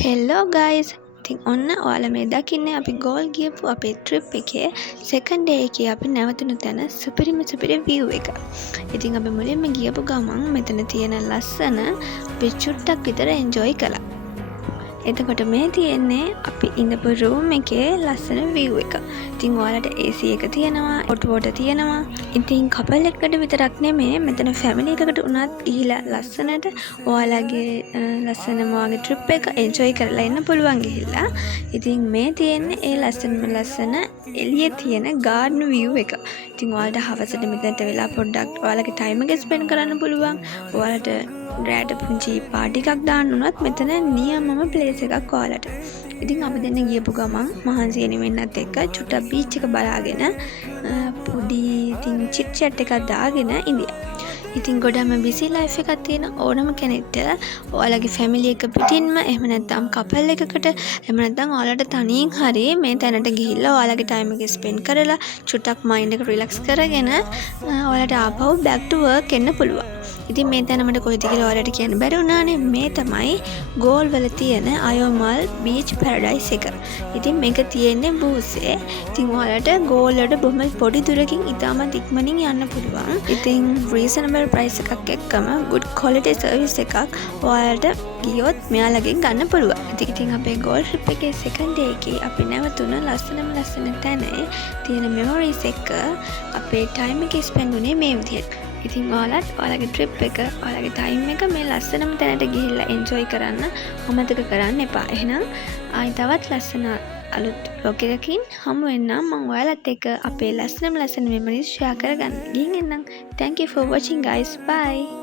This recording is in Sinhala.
හෙල්ලෝ ගයිස්, ඉතින් ඔන්න ඔයාලා මේ දකින්නේ අපි ගෝල් ගියපු අපේ ට්‍රිප් එකේ සෙකන්ඩ් ඩේ එකේ අපි නැවතුණු තැන සුපිරි view එක. ඉතින් අපි මුලින්ම ගියපු ගමන් මෙතන තියෙන ලස්සන අපි චුට්ටක් විතර එන්ජොයි කළා. එතකොට මේ තියෙන්නේ අපි ඉඳපු රූම් එකේ ලස්සන view එක. ඉතින් ඔයාලට AC එක තියෙනවා, hot water තියෙනවා. ඉතින් කපල් එකකට විතරක් නෙමෙයි මෙතන ෆැමිලි එකකට උනත් ගිහිලා ලස්සනට ඔයාලගේ ලස්සන මොවාගේ ට්‍රිප් එක එන්ජොයි කරලා එන්න පුළුවන් ගිහිල්ලා. ඉතින් මේ තියෙන්නේ ඒ ලස්සන එළියේ තියෙන garden view එක. ඉතින් ඔයාලට හවසට මෙතනට වෙලා පොඩ්ඩක් ඔයාලගේ ටයිම් එක ස්පෙන්ඩ් කරන්න පුළුවන්. ඔයාලට රෑට පුංචි පාටි එකක් දාන්න උනත් මෙතන නියමම ප්ලේස් එකක් ඔයාලට. ඉතින් අපි දෙන්න ගියපු ගමන් මහන්සි වෙනිවෙන්නත් එක්ක චුට්ටක් බීච් එක බලාගෙන පොඩි ඉතින් චිට් චැට් එකක් දාගෙන ඉඳියා. ඉතින් ගොඩම බිසි ලයිෆ් එකක් තියෙන ඕනම කෙනෙක්ට ඔයාලගේ ෆැමිලි එක පිටින්ම එහෙම නැත්නම් කපල් එකකට එහෙම නැත්නම් ඔයාලට තනියෙන් හරි මේ තැනට ගිහිල්ලා ඔයාලගේ ටයිම් එක ස්පෙන්ඩ් කරලා චුට්ටක් මයින්ඩ් එක රිලැක්ස් කරගෙන ඔයාලට ආපහු බෑක් ටු වර්ක් එන්න පුළුවන්. ඉතින් මේ තැන මට කොහෙද කියලා ඔයාලට කියන්න බැරි වුණානේ. මේ තමයි ගෝල් වල තියෙන අයෝමල් බීච් පැරඩයිස් එක. ඉතින් මේක තියෙන්නේ බූසේ. ඉතින් ඔයාලට ගෝල් වලට බොහොම පොඩි දුරකින් ඉතාමත් ඉක්මනින් යන්න පුළුවන්. ඉතින් රීසනබල් ප්‍රයිස් එකක් එක්කම good quality service එකක් ඔයාලට ගියොත් මෙයාලගෙන් ගන්න පුළුවන්. ඉතින් අපේ ගෝල් ට්‍රිප් එකේ සෙකන්ඩ් ඩේ එකේ අපි නැවතුණ ලස්සන තැන තියෙන මෙමොරිස් එක අපේ ටයිම් එක ස්පෙන්ඩ් උනේ මේ විදිහට. ඉතින් ඔයාලත් ඔයාලගේ ට්‍රිප් එක ඔයාලගේ ටයිම් එක මේ ලස්සනම තැනට ගිහිල්ලා එන්ජොයි කරන්න අමතක කරන්න එපා. එහෙනම් ආයි තවත් ලස්සන අලුත් vlog එකකින් හමු වෙන්නම්. මම ඔයාලත් එක්ක අපේ ලස්සන මෙමරිස් ෂෙයා කරගන්න. ගිහින් එන්නම්. Thank you for watching guys. Bye.